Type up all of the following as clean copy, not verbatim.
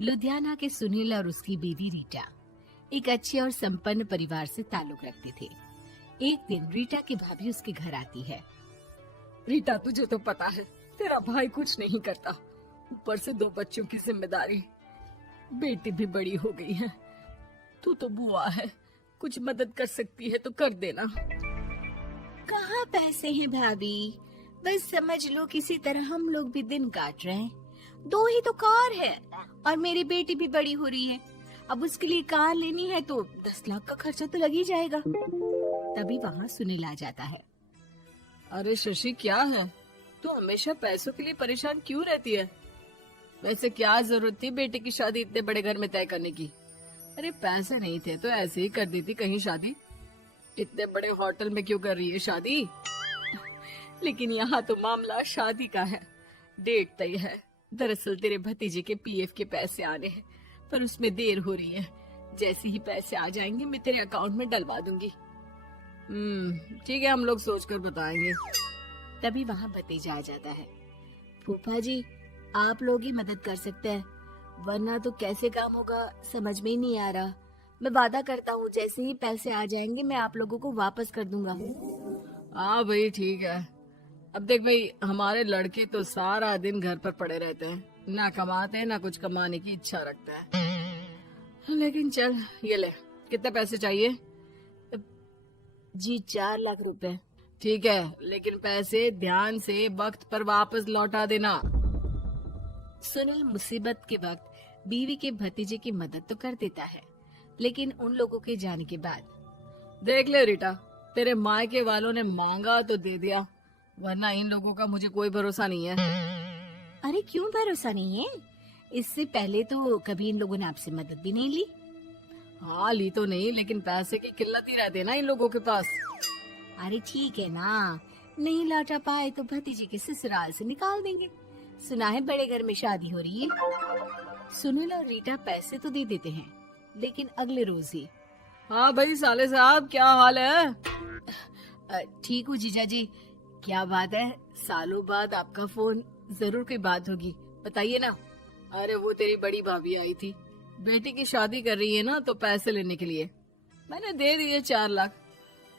लुधियाना के सुनील और उसकी बीवी रीटा एक अच्छे और संपन्न परिवार से ताल्लुक रखते थे। एक दिन रीटा की भाभी उसके घर आती है। रीटा, तुझे तो पता है तेरा भाई कुछ नहीं करता, ऊपर से 2 बच्चों की जिम्मेदारी, बेटी भी बड़ी हो गई है। तू तो बुआ है, कुछ मदद कर सकती है तो कर देना। कहाँ पैसे हैं भाभी, बस समझ लो किसी तरह हम लोग भी दिन काट रहे हैं। 2 ही तो कार है और मेरी बेटी भी बड़ी हो रही है। अब उसके लिए कार लेनी है तो 10 लाख का खर्चा तो लग ही जाएगा। तभी वहाँ सुनील आ जाता है। अरे शशि, क्या है, तू हमेशा पैसों के लिए परेशान क्यों रहती है? वैसे क्या जरूरत थी बेटी की शादी इतने बड़े घर में तय करने की? अरे पैसे नहीं थे तो ऐसे ही कर देती कहीं शादी। इतने बड़े होटल में क्यों कर रही है शादी? लेकिन यहाँ तो मामला शादी का है, डेट तय है। दरअसल तेरे भतीजे के पीएफ के पैसे आने हैं, पर उसमें देर हो रही है। जैसे ही पैसे आ जाएंगे मैं तेरे अकाउंट में डलवा दूंगी। ठीक है, हम लोग सोचकर बताएंगे। तभी वहाँ भतीजा आ जाता है। फूफा जी, आप लोग ही मदद कर सकते हैं, वरना तो कैसे काम होगा समझ में ही नहीं आ रहा। मैं वादा करता हूँ जैसे ही पैसे आ जाएंगे मैं आप लोगों को वापस कर दूंगा। हाँ भाई, ठीक है। अब देख भाई, हमारे लड़के तो सारा दिन घर पर पड़े रहते हैं, ना कमाते हैं ना कुछ कमाने की इच्छा रखता है। लेकिन चल, ये ले, कितने पैसे चाहिए? जी 4 लाख रुपए। ठीक है, लेकिन पैसे ध्यान से वक्त पर वापस लौटा देना। सुनील मुसीबत के वक्त बीवी के भतीजे की मदद तो कर देता है, लेकिन उन लोगों के जाने के बाद देख ले रीटा, तेरे मायके वालों ने मांगा तो दे दिया, वरना इन लोगों का मुझे कोई भरोसा नहीं है। अरे क्यों भरोसा नहीं है? इससे पहले तो कभी इन लोगों ने आपसे मदद भी नहीं ली। हाँ, ली तो नहीं, लेकिन पैसे की किल्लत ही रहती है ना इन लोगों के पास। अरे ठीक है ना, नहीं लौटा पाए तो भतीजे के ससुराल से निकाल देंगे। सुना है बड़े घर में शादी हो रही है। सुनील और रीटा पैसे तो दे देते हैं, लेकिन अगले रोज ही। हाँ भाई साले साहब, क्या हाल है? ठीक हूँ जीजा जी। क्या बात है, सालों बाद आपका फोन, जरूर कोई बात होगी, बताइए ना। अरे वो तेरी बड़ी भाभी आई थी, बेटी की शादी कर रही है ना, तो पैसे लेने के लिए मैंने दे दिए 4 लाख।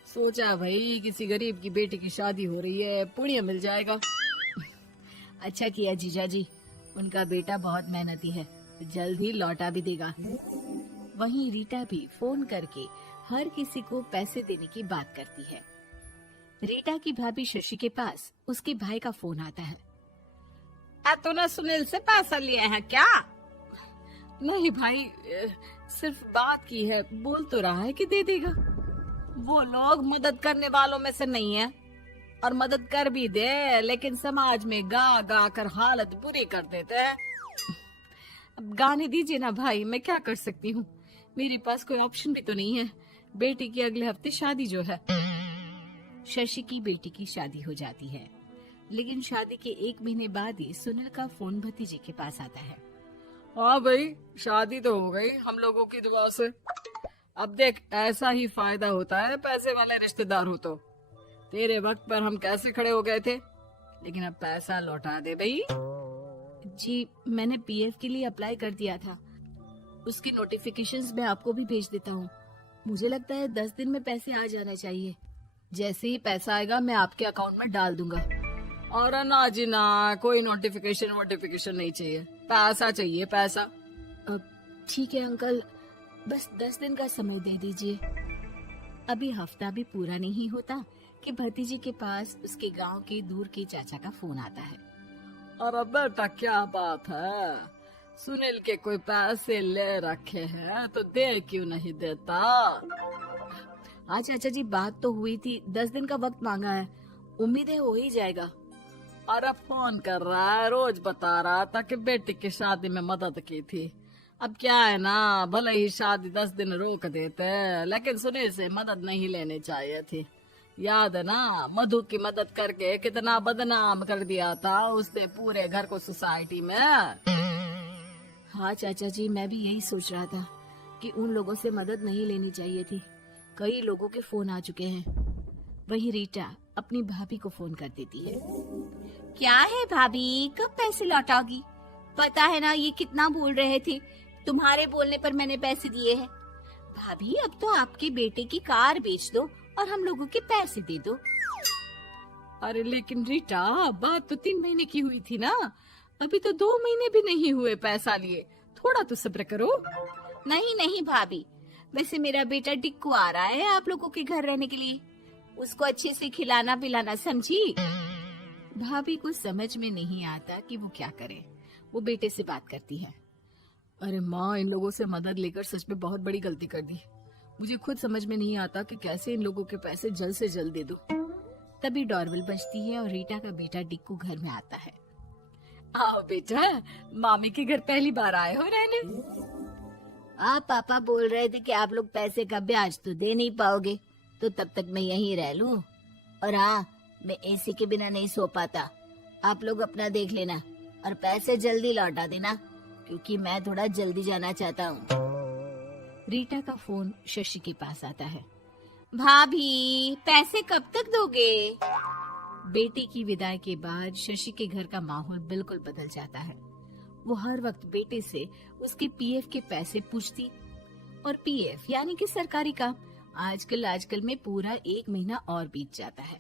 सोचा भाई किसी गरीब की बेटी की शादी हो रही है, पुण्य मिल जाएगा। अच्छा किया जीजा जी, उनका बेटा बहुत मेहनती है, जल्द ही लौटा भी देगा। वहीं रीटा भी फोन करके हर किसी को पैसे देने की बात करती है। रीटा की भाभी शशि के पास उसके भाई का फोन आता है। तूने सुनील से पैसा लिया है क्या? नहीं भाई, सिर्फ बात की है, बोल तो रहा है कि दे देगा। वो लोग मदद करने वालों में से नहीं है, और मदद कर भी दे लेकिन समाज में गा गा कर हालत बुरी कर देते हैं। अब गाने दीजिए ना भाई, मैं क्या कर सकती हूँ, मेरे पास कोई ऑप्शन भी तो नहीं है। बेटी की अगले हफ्ते शादी जो है। शशि की बेटी की शादी हो जाती है, लेकिन शादी के 1 महीने बाद ही सुनील का फोन भतीजे के पास आता है। हाँ भाई, शादी तो हो गई हम लोगों की दुआ से। अब देख, ऐसा ही फायदा होता है पैसे वाले रिश्तेदार हो तो। तेरे वक्त पर हम कैसे खड़े हो गए थे, लेकिन अब पैसा लौटा दे भाई। जी, मैंने पीएफ के लिए अप्लाई कर दिया था, उसकी नोटिफिकेशंस मैं आपको भी भेज देता हूँ। मुझे लगता है 10 दिन में पैसे आ जाना चाहिए। जैसे ही पैसा आएगा मैं आपके अकाउंट में डाल दूंगा। और ना जी ना, कोई नोटिफिकेशन नहीं चाहिए, पैसा चाहिए, पैसा। ठीक है अंकल, बस 10 दिन का समय दे दीजिए। अभी हफ्ता भी पूरा नहीं होता कि भतीजे के पास उसके गांव के दूर के चाचा का फोन आता है। अरे बेटा, क्या बात है, सुनील के कोई पैसे ले रखे हैं तो दे क्यों नहीं देता? हाँ चाचा जी, बात तो हुई थी, 10 दिन का वक्त मांगा है, उम्मीद है हो ही जाएगा। अरे फोन कर रहा है, रोज बता रहा था कि बेटी की शादी में मदद की थी। अब क्या है ना, भले ही शादी 10 दिन रोक देते, लेकिन सुनील से मदद नहीं लेनी चाहिए थी। याद है ना, मधु की मदद करके कितना बदनाम कर दिया था उसने पूरे घर को सोसाइटी में। हाँ चाचा जी, मैं भी यही सोच रहा था कि उन लोगों से मदद नहीं लेनी चाहिए थी। कई लोगों के फोन आ चुके हैं। वही रीटा अपनी भाभी को फोन कर देती है। क्या है भाभी, कब पैसे लौटाओगी? पता है ना ये कितना बोल रहे थे, तुम्हारे बोलने पर मैंने पैसे दिए हैं। भाभी अब तो आपके बेटे की कार बेच दो और हम लोगों के पैसे दे दो। अरे लेकिन रीटा, बात तो 3 महीने की हुई थी ना, अभी तो 2 महीने भी नहीं हुए पैसा लिए, थोड़ा तो सब्र करो। नहीं नहीं भाभी, वैसे मेरा बेटा टिक्कू आ रहा है आप लोगों के घर रहने के लिए, उसको अच्छे से खिलाना पिलाना, समझी? भाभी को समझ में नहीं आता कि वो क्या करे। वो बेटे से बात करती है। अरे माँ, इन लोगों से मदद लेकर सच में बहुत बड़ी गलती कर दी। मुझे खुद समझ में नहीं आता कि कैसे इन लोगों के पैसे जल्द से जल्द दे दूं। तभी डोरबेल बजती है और रीटा का बेटा टिक्कू घर में आता है। आओ बेटा, मामी के घर पहली बार आए हो रहने? आप पापा बोल रहे थे कि आप लोग पैसे का ब्याज तो दे नहीं पाओगे, तो तब तक मैं यहीं रह लूं। और हाँ, मैं एसी के बिना नहीं सो पाता। आप लोग अपना देख लेना और पैसे जल्दी लौटा देना, क्योंकि मैं थोड़ा जल्दी जाना चाहता हूँ। रीटा का फोन शशि के पास आता है। भाभी, पैसे कब तक दोगे? बेटी की विदाई के बाद शशि के घर का माहौल बिल्कुल बदल जाता है। वो हर वक्त बेटे से उसके पीएफ के पैसे पूछती, और पीएफ यानी कि सरकारी काम। आजकल में पूरा 1 महीना और बीत जाता है।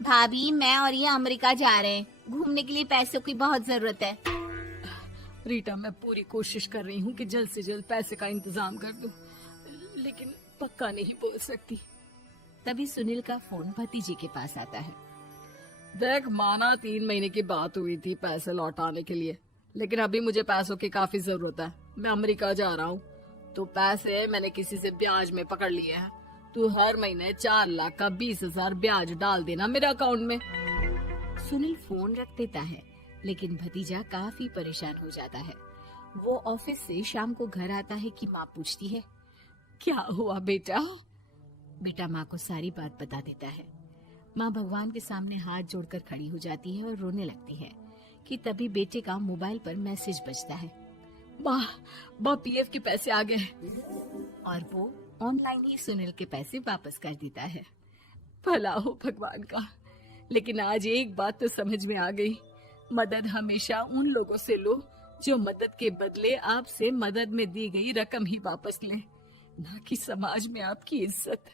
भाभी, मैं और ये अमेरिका जा रहे हैं, घूमने के लिए पैसों की बहुत जरूरत है। रीटा, मैं पूरी कोशिश कर रही हूँ कि जल्द से जल्द पैसे का इंतजाम कर दूं, लेकिन पक्का नहीं बोल सकती। तभी सुनील का फोन भतीजे के पास आता है। देख माना 3 महीने की बात हुई थी पैसे लौटाने के लिए, लेकिन अभी मुझे पैसों की काफी जरूरत है। मैं अमेरिका जा रहा हूँ, तो पैसे मैंने किसी से ब्याज में पकड़ लिए हैं। तू हर महीने 4 लाख का 20,000 ब्याज डाल देना मेरे अकाउंट में। सुनील फोन रख देता है, लेकिन भतीजा काफी परेशान हो जाता है। वो ऑफिस से शाम को घर आता है कि माँ पूछती है, क्या हुआ बेटा? बेटा माँ को सारी बात बता देता है। माँ भगवान के सामने हाथ जोड़कर खड़ी हो जाती है और रोने लगती है कि तभी बेटे का मोबाइल पर मैसेज बजता है। माँ, पीएफ के पैसे आ गए। और वो ऑनलाइन ही सुनील के पैसे वापस कर देता है। भला हो भगवान का। लेकिन आज एक बात तो समझ में आ गई, मदद हमेशा उन लोगों से लो जो मदद के बदले आपसे मदद में दी गई रकम ही वापस लें, ना कि समाज में आपकी इज्जत।